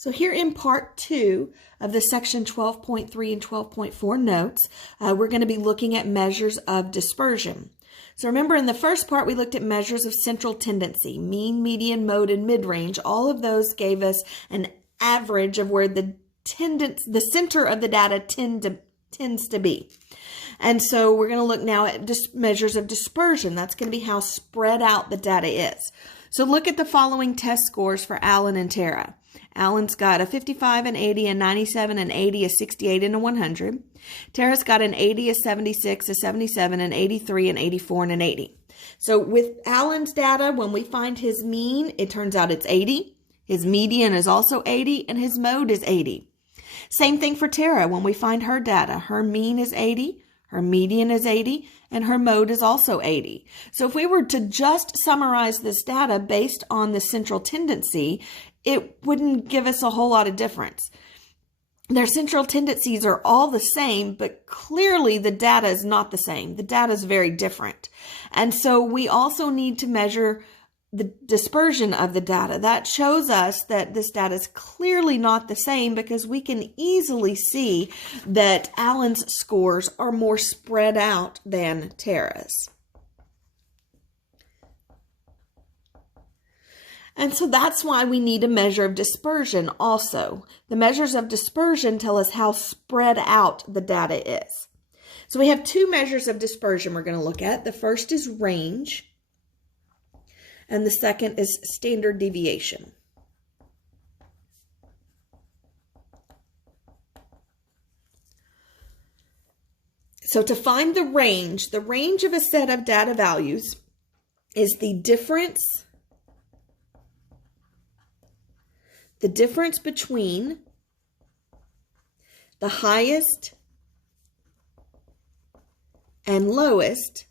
So here in part 2 of the section 12.3 and 12.4 notes, we're going to be looking at measures of dispersion. So remember, in the first part, we looked at measures of central tendency, mean, median, mode, and mid-range. All of those gave us an average of where the center of the data tends to be. And so we're going to look now at measures of dispersion. That's going to be how spread out the data is. So look at the following test scores for Alan and Tara. Alan's got a 55, an 80, a 97, an 80, a 68, and a 100. Tara's got an 80, a 76, a 77, an 83, an 84, and an 80. So with Alan's data, when we find his mean, it turns out it's 80. His median is also 80, and his mode is 80. Same thing for Tara. When we find her data, her mean is 80, her median is 80, and her mode is also 80. So if we were to just summarize this data based on the central tendency, it wouldn't give us a whole lot of difference. Their central tendencies are all the same, but clearly the data is not the same. The data is very different. And so we also need to measure the dispersion of the data. That shows us that this data is clearly not the same because we can easily see that Alan's scores are more spread out than Tara's. And so that's why we need a measure of dispersion also. The measures of dispersion tell us how spread out the data is. So we have two measures of dispersion we're going to look at. The first is range, and the second is standard deviation. So to find the range of a set of data values is the difference between the highest and lowest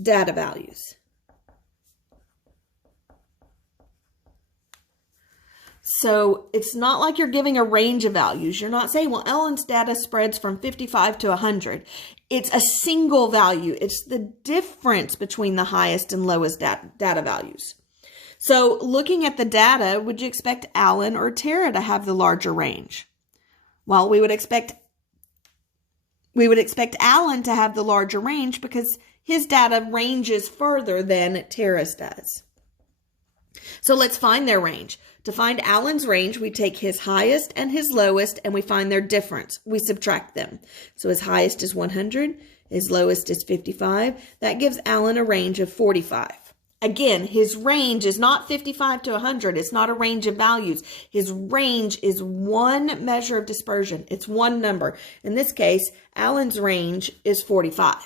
data values. So it's not like you're giving a range of values. You're not saying, well, Ellen's data spreads from 55 to 100. It's a single value. It's the difference between the highest and lowest data values. So looking at the data, would you expect Alan or Tara to have the larger range? Well, we would expect Alan to have the larger range because his data ranges further than Tara's does. So let's find their range. To find Alan's range, we take his highest and his lowest and we find their difference. We subtract them. So his highest is 100, his lowest is 55. That gives Alan a range of 45. Again, his range is not 55 to 100. It's not a range of values. His range is one measure of dispersion. It's one number. In this case, Alan's range is 45.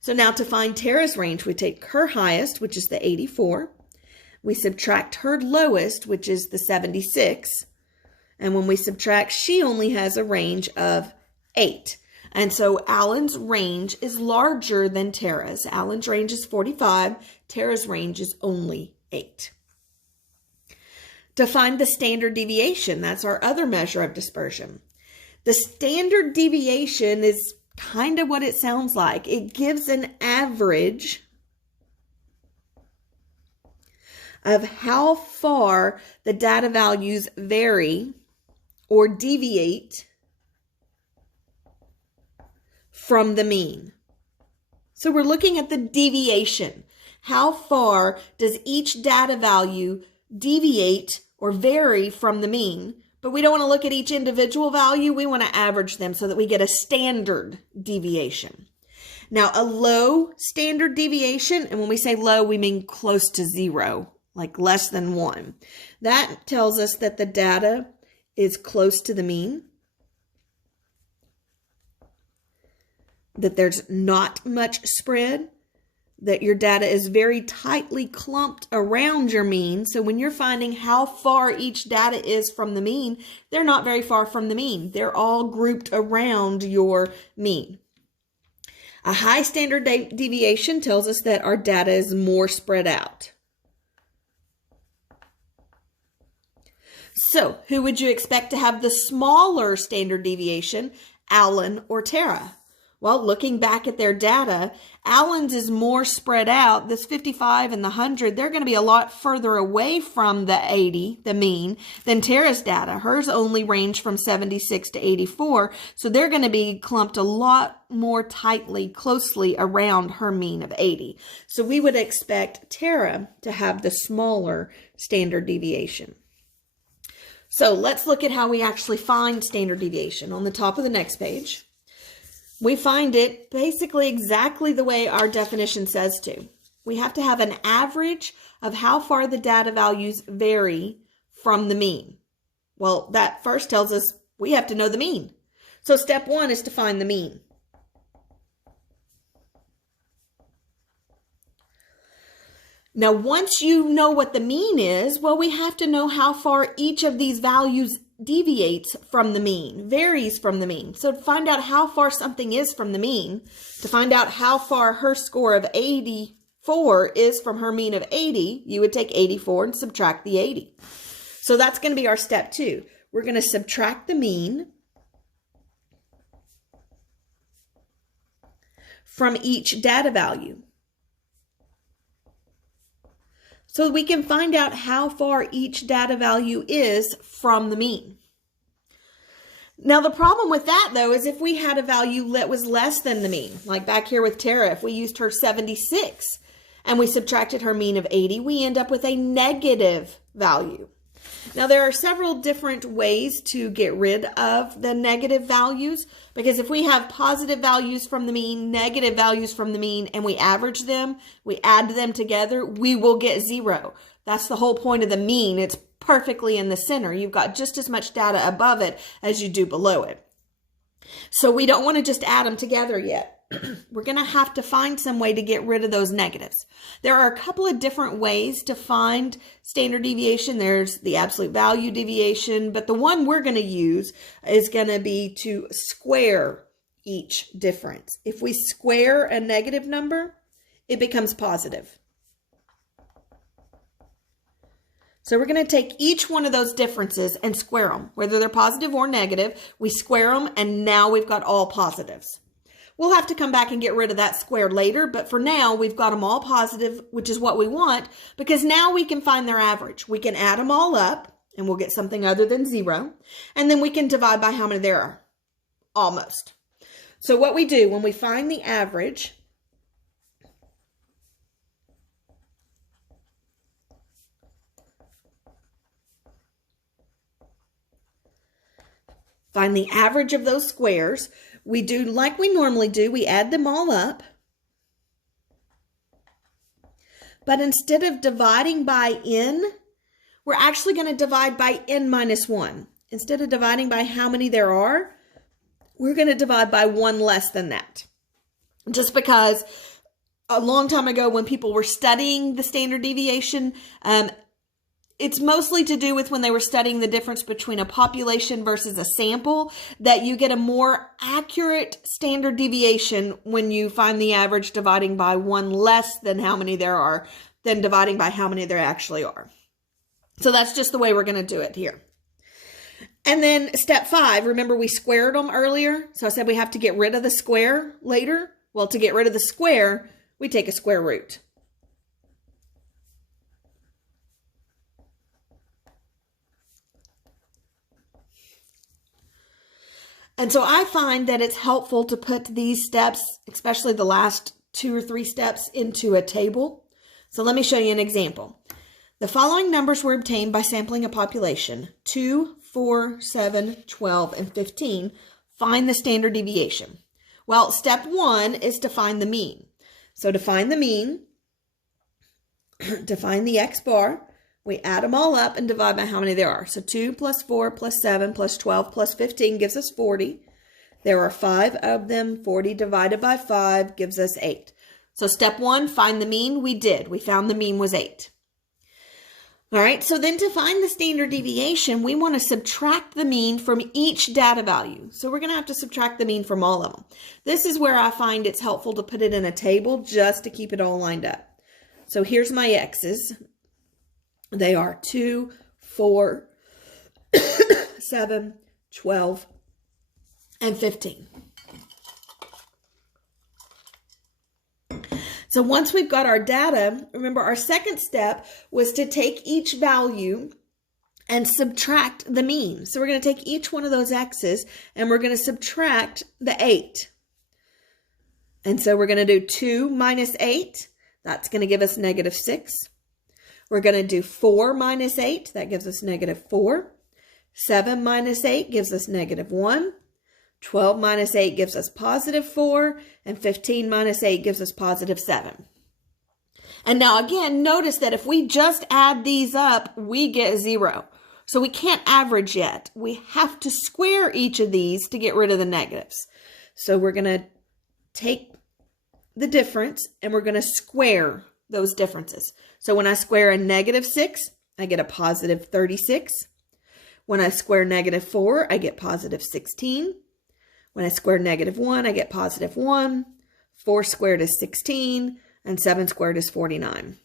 So now to find Tara's range, we take her highest, which is the 84. We subtract her lowest, which is the 76. And when we subtract, she only has a range of 8. And so Alan's range is larger than Tara's. Alan's range is 45. Tara's range is only 8. To find the standard deviation, that's our other measure of dispersion. The standard deviation is kind of what it sounds like. It gives an average of how far the data values vary or deviate from the mean. So we're looking at the deviation. How far does each data value deviate or vary from the mean? But we don't want to look at each individual value. We want to average them so that we get a standard deviation. Now, a low standard deviation, and when we say low, we mean close to 0, like less than 1. That tells us that the data is close to the mean, that there's not much spread, that your data is very tightly clumped around your mean. So when you're finding how far each data is from the mean, they're not very far from the mean. They're all grouped around your mean. A high standard deviation tells us that our data is more spread out. So who would you expect to have the smaller standard deviation, Alan or Tara? Well, looking back at their data, Allen's is more spread out. This 55 and the 100, they're going to be a lot further away from the 80, the mean, than Tara's data. Hers only range from 76 to 84, so they're going to be clumped a lot more tightly, closely around her mean of 80. So we would expect Tara to have the smaller standard deviation. So let's look at how we actually find standard deviation. On the top of the next page, we find it basically exactly the way our definition says to. We have to have an average of how far the data values vary from the mean. Well, that first tells us we have to know the mean. So step one is to find the mean. Now, once you know what the mean is, well, we have to know how far each of these values deviates from the mean, varies from the mean. So to find out how far something is from the mean, to find out how far her score of 84 is from her mean of 80, you would take 84 and subtract the 80. So that's going to be our step two. We're going to subtract the mean from each data value, so we can find out how far each data value is from the mean. Now, the problem with that, though, is if we had a value that was less than the mean, like back here with Tara, if we used her 76 and we subtracted her mean of 80, we end up with a negative value. Now, there are several different ways to get rid of the negative values, because if we have positive values from the mean, negative values from the mean, and we average them, we add them together, we will get 0. That's the whole point of the mean. It's perfectly in the center. You've got just as much data above it as you do below it. So we don't want to just add them together yet. We're going to have to find some way to get rid of those negatives. There are a couple of different ways to find standard deviation. There's the absolute value deviation, but the one we're going to use is going to be to square each difference. If we square a negative number, it becomes positive. So we're going to take each one of those differences and square them, whether they're positive or negative. We square them, and now we've got all positives. We'll have to come back and get rid of that square later, but for now, we've got them all positive, which is what we want, because now we can find their average. We can add them all up, and we'll get something other than 0, and then we can divide by how many there are, almost. So what we do when we find the average, find the average of those squares, we do like we normally do. We add them all up. But instead of dividing by n, we're actually going to divide by n minus 1. Instead of dividing by how many there are, we're going to divide by 1 less than that. Just because a long time ago when people were studying the standard deviation, it's mostly to do with when they were studying the difference between a population versus a sample, that you get a more accurate standard deviation when you find the average dividing by 1 less than how many there are than dividing by how many there actually are. So that's just the way we're going to do it here. And then step 5, remember we squared them earlier? So I said we have to get rid of the square later. Well, to get rid of the square, we take a square root. And so I find that it's helpful to put these steps, especially the last 2 or 3 steps, into a table. So let me show you an example. The following numbers were obtained by sampling a population: 2, 4, 7, 12, and 15. Find the standard deviation. Well, step 1 is to find the mean. So to find the mean, to find the x bar, we add them all up and divide by how many there are. So 2 plus 4 plus 7 plus 12 plus 15 gives us 40. There are 5 of them. 40 divided by 5 gives us 8. So step 1, find the mean. We did. We found the mean was 8. All right, so then to find the standard deviation, we want to subtract the mean from each data value. So we're going to have to subtract the mean from all of them. This is where I find it's helpful to put it in a table just to keep it all lined up. So here's my x's. They are 2, 4, 7, 12, and 15. So once we've got our data, remember our second step was to take each value and subtract the mean. So we're going to take each one of those x's and we're going to subtract the 8. And so we're going to do 2 minus 8. That's going to give us negative 6. We're going to do 4 minus 8. That gives us negative 4. 7 minus 8 gives us negative 1. 12 minus 8 gives us positive 4. And 15 minus 8 gives us positive 7. And now again, notice that if we just add these up, we get 0. So we can't average yet. We have to square each of these to get rid of the negatives. So we're going to take the difference and we're going to square those differences. So when I square a negative 6, I get a positive 36. When I square negative 4, I get positive 16. When I square negative 1, I get positive 1. 4 squared is 16, and 7 squared is 49.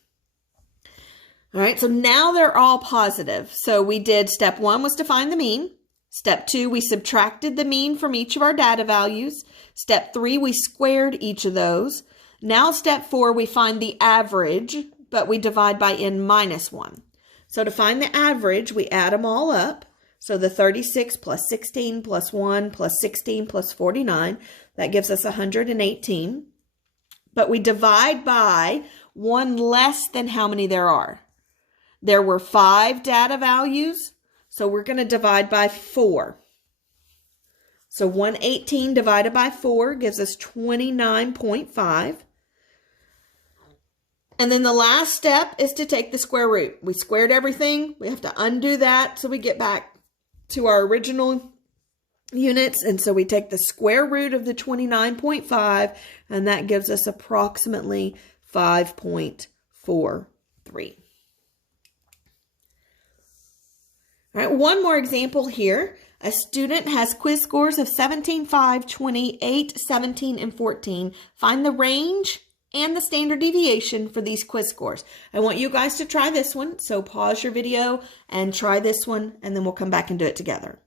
All right, so now they're all positive. So we did step 1 was to find the mean. Step 2, we subtracted the mean from each of our data values. Step 3, we squared each of those. Now step 4, we find the average, but we divide by n minus 1. So to find the average, we add them all up. So the 36 plus 16 plus 1 plus 16 plus 49, that gives us 118. But we divide by 1 less than how many there are. There were 5 data values, so we're going to divide by 4. So 118 divided by 4 gives us 29.5. And then the last step is to take the square root. We squared everything. We have to undo that so we get back to our original units. And so we take the square root of the 29.5, and that gives us approximately 5.43. All right, one more example here. A student has quiz scores of 17, 5, 28, 17, and 14. Find the range and the standard deviation for these quiz scores. I want you guys to try this one, so pause your video and try this one, and then we'll come back and do it together.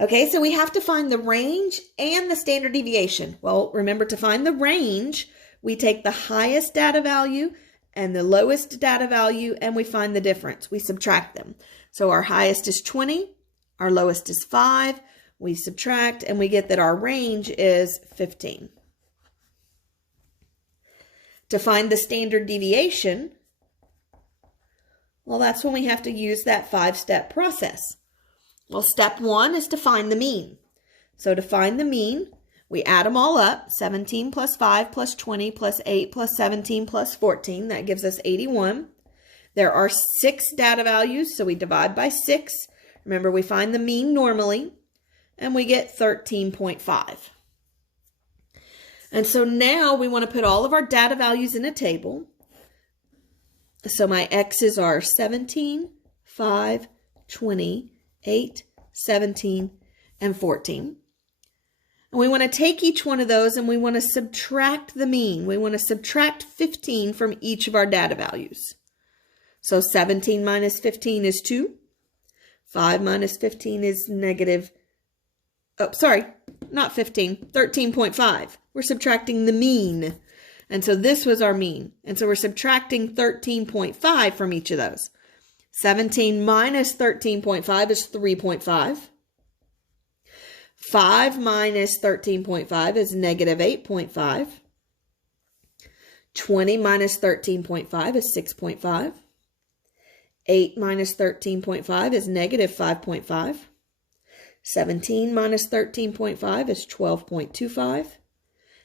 Okay, so we have to find the range and the standard deviation. Well, remember, to find the range, we take the highest data value and the lowest data value, and we find the difference. We subtract them. So our highest is 20, our lowest is 5. We subtract, and we get that our range is 15. To find the standard deviation, well, that's when we have to use that 5-step process. Well, step 1 is to find the mean. So to find the mean, we add them all up. 17 plus 5 plus 20 plus 8 plus 17 plus 14. That gives us 81. There are 6 data values, so we divide by 6. Remember, we find the mean normally, and we get 13.5. And so now we want to put all of our data values in a table. So my x's are 17, 5, 20, 8, 17, and 14. And we want to take each one of those and we want to subtract the mean. We want to subtract 15 from each of our data values. So 17 minus 15 is 2. 5 minus 15 is negative, oh, sorry, not 15, 13.5. We're subtracting the mean. And so this was our mean. And so we're subtracting 13.5 from each of those. 17 minus 13.5 is 3.5. 5 minus 13.5 is negative 8.5. 20 minus 13.5 is 6.5. 8 minus 13.5 is negative 5.5. 17 minus 13.5 is 12.25.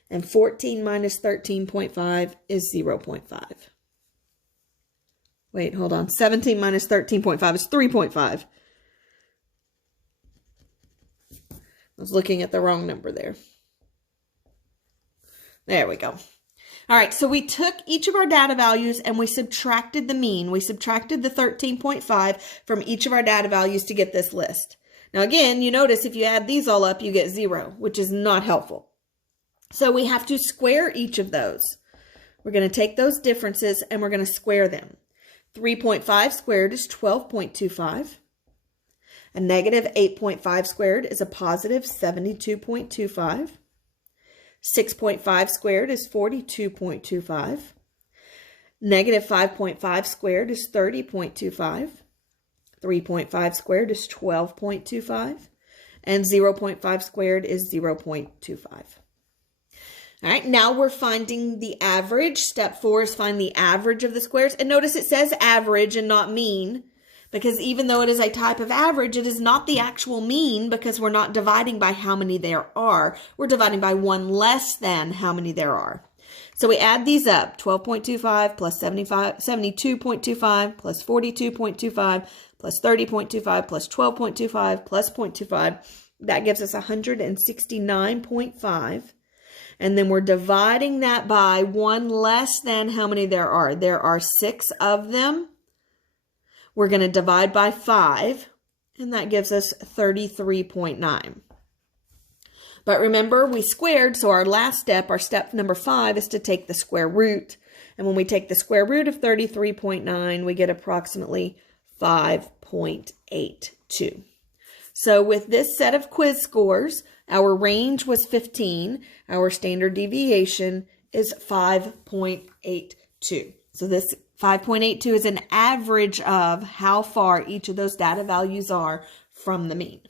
And 14 minus 13.5 is 0.5. Wait, hold on. 17 minus 13.5 is 3.5. I was looking at the wrong number there. There we go. All right, so we took each of our data values and we subtracted the mean. We subtracted the 13.5 from each of our data values to get this list. Now again, you notice if you add these all up, you get 0, which is not helpful. So we have to square each of those. We're going to take those differences and we're going to square them. 3.5 squared is 12.25. A negative 8.5 squared is a positive 72.25. 6.5 squared is 42.25. Negative 5.5 squared is 30.25. 3.5 squared is 12.25. And 0.5 squared is 0.25. All right, now we're finding the average. Step 4 is find the average of the squares. And notice it says average and not mean, because even though it is a type of average, it is not the actual mean, because we're not dividing by how many there are. We're dividing by one less than how many there are. So we add these up, 12.25 plus 72.25 plus 42.25 plus 30.25 plus 12.25 plus 0.25. That gives us 169.5. And then we're dividing that by one less than how many there are. There are 6 of them. We're going to divide by 5, and that gives us 33.9. But remember, we squared, so our last step, our step number 5, is to take the square root. And when we take the square root of 33.9, we get approximately 5.82. So with this set of quiz scores, our range was 15. Our standard deviation is 5.82. So this 5.82 is an average of how far each of those data values are from the mean.